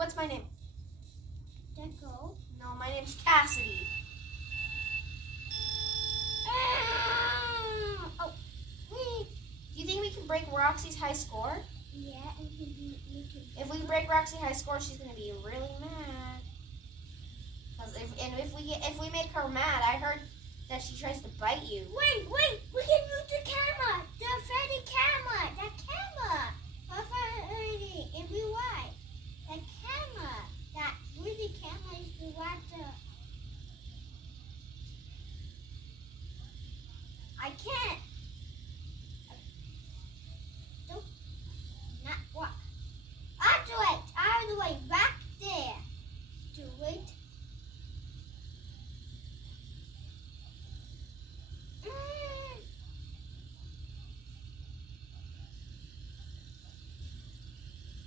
What's my name? Deco. No, my name's Cassidy. Oh, Do you think we can break Roxy's high score? yeah, and we can. If we break Roxy's high score, she's gonna be really mad. If we make her mad, I heard that she tries to bite you. Wait! We can move the camera. The Freddy camera. That camera. Freddy in real life. That camera. That really camera is the water. I can't. Don't. Not what? I'll do it. Back there. Do it.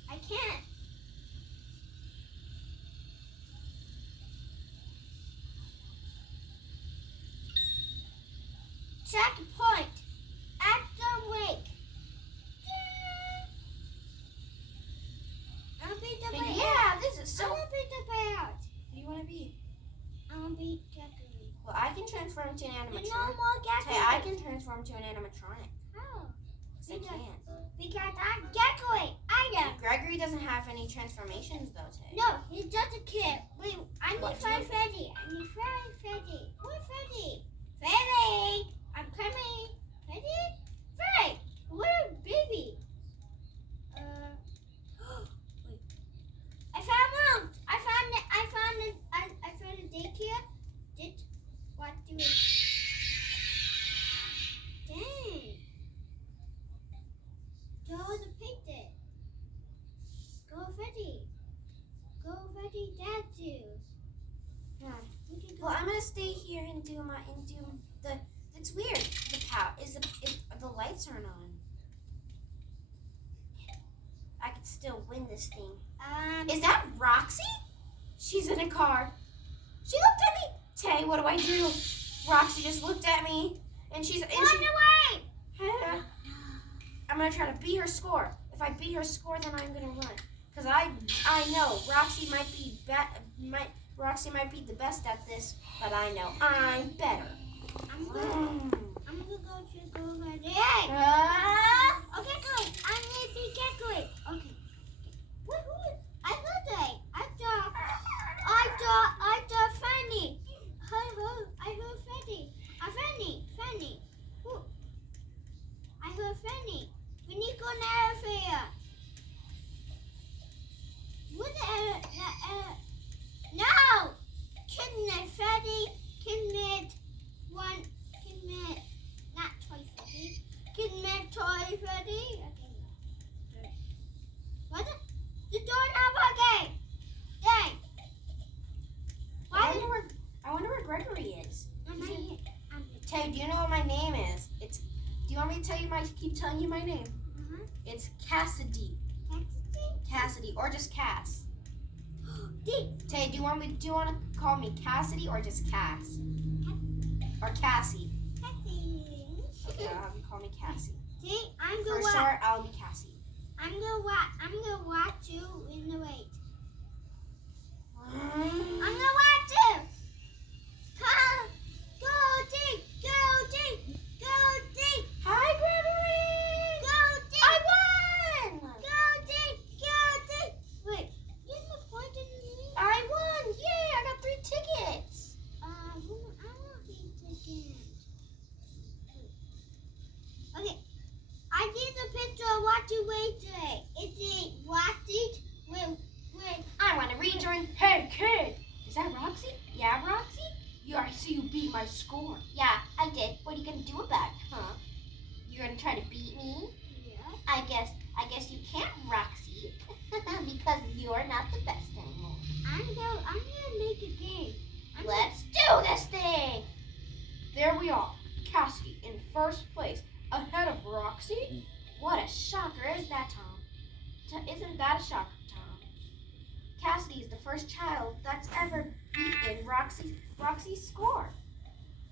I can't. Second point. At the wake. I'll be the bear. Yeah, this is so. I want to be the bear. Who do you want to be? I want to be Gregory. Well, I can transform to an There's animatronic. no more Gregory. Hey, I can transform to an animatronic. How? Yes, I can. Because I'm Gregory. I am. Gregory doesn't have any transformations though, Tay. No, he doesn't care. Wait, I need What do you- Freddy. Freddy. Where's Freddy? Freddy! I'm coming. Freddy? Freddy! Where's baby? Wait. I found mom. I found a daycare. What do it? Dang. Go to paint it. Go Freddy. Dad do. Hmm. We can go. Well, I'm gonna stay here and do the. It's weird. The lights aren't on. I could still win this thing. Is that Roxy? She's in a car. She looked at me. Tay, what do I do? Roxy just looked at me, and she's. Run away! I'm gonna try to beat her score. If I beat her score, then I'm gonna run. Cause I know Roxy might be the best at this, but I know I'm better. I'm gonna go over there. Okay, go. I need to be Gregory. Okay. Who? I heard that. I thought Fanny. I heard Fanny. Fanny. Who? I heard Fanny. We need to go in the area. What no! Kidnap Freddy. Kidnap not Toy Freddy. Kidnap Toy Freddy. Okay. What? The doorknob again. Dang. I wonder where Gregory is. Tay, do you know what my name is? Do you want me to tell you keep telling you my name? It's Cassidy. Cassidy, or just Cass. Tay, do you want to call me Cassidy or just Cass? Or Cassie? Okay, I'll have you call me Cassie. See, For short, I'll be Cassie. I'm gonna watch you in the wait. I'm gonna watch you. Come, go deep. Hi, Gregory. Go deep. I won. Go deep. Wait, you have a point in me? I won. Yay! I got 3 tickets. I want to tickets. Okay, I need a picture of what you wait today. Is it Roxy? Wait. I want to rejoin. Hey, kid. Is that Roxy? Yeah, Roxy? I see you beat my score. Yeah, I did. What are you going to do about it, huh? You're going to try to beat me? Yeah. I guess you can't, Roxy. Because you're not the best anymore. I'm gonna make a game. Let's do this thing. There we are. Cassidy in first place, ahead of Roxy. What a shocker is that, Tom? Isn't that a shocker, Tom? Cassidy is the first child that's ever beaten Roxy's score.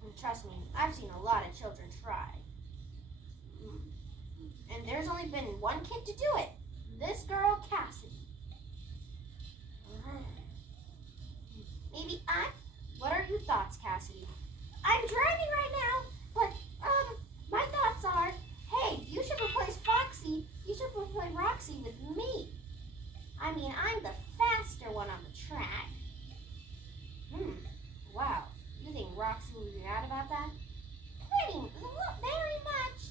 And trust me, I've seen a lot of children try. And there's only been one kid to do it. This girl, Cassidy. Cassidy. I'm driving right now, but my thoughts are, hey, you should replace Foxy. You should replace Roxy with me. I mean, I'm the faster one on the track. Wow. You think Roxy would be mad about that? Very much.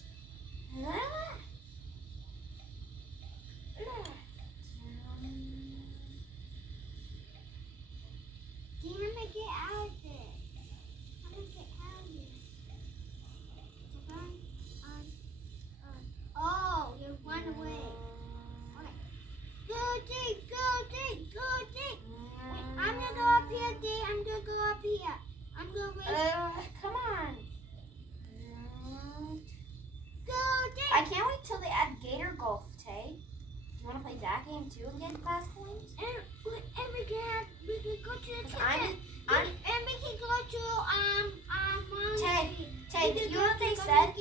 Get out of there. I'm gonna get out of here. Oh, you run away. Okay. Go, Dick, go, Dick, go, Dick. Wait, I'm gonna go up here, Dick. I'm gonna go up here. I'm gonna race. Come on. Go, Dick. I can't wait till they add Gator Golf, Tay. Do you want to play that game too and get class points? And we can go to the kitchen. And we can go to Tay, you know what they said?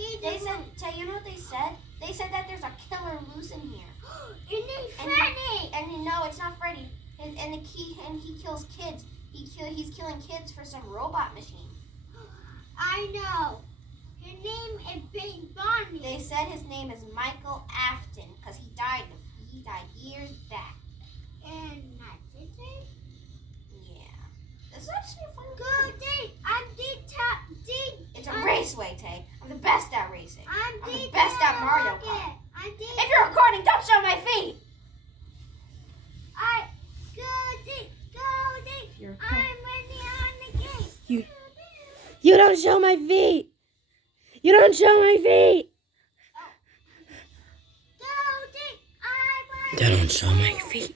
Tay, you know what they said? They said that there's a killer loose in here. Your name's Freddy. And no, it's not Freddy. And he kills kids. He's killing kids for some robot machine. I know. His name is Big Bonnie. They said his name is Michael Afton because he died years back. And that's it. Yeah. This is actually a fun Go, game. Dave. I'm It's a raceway, Tay. I'm the best at racing. I'm the best at Mario Kart. I'm If you're recording, don't show my feet. Go, Dave. I'm ready on the game. You don't show my feet. You don't show my feet. Go, Dave. I'm ready. They don't show my feet.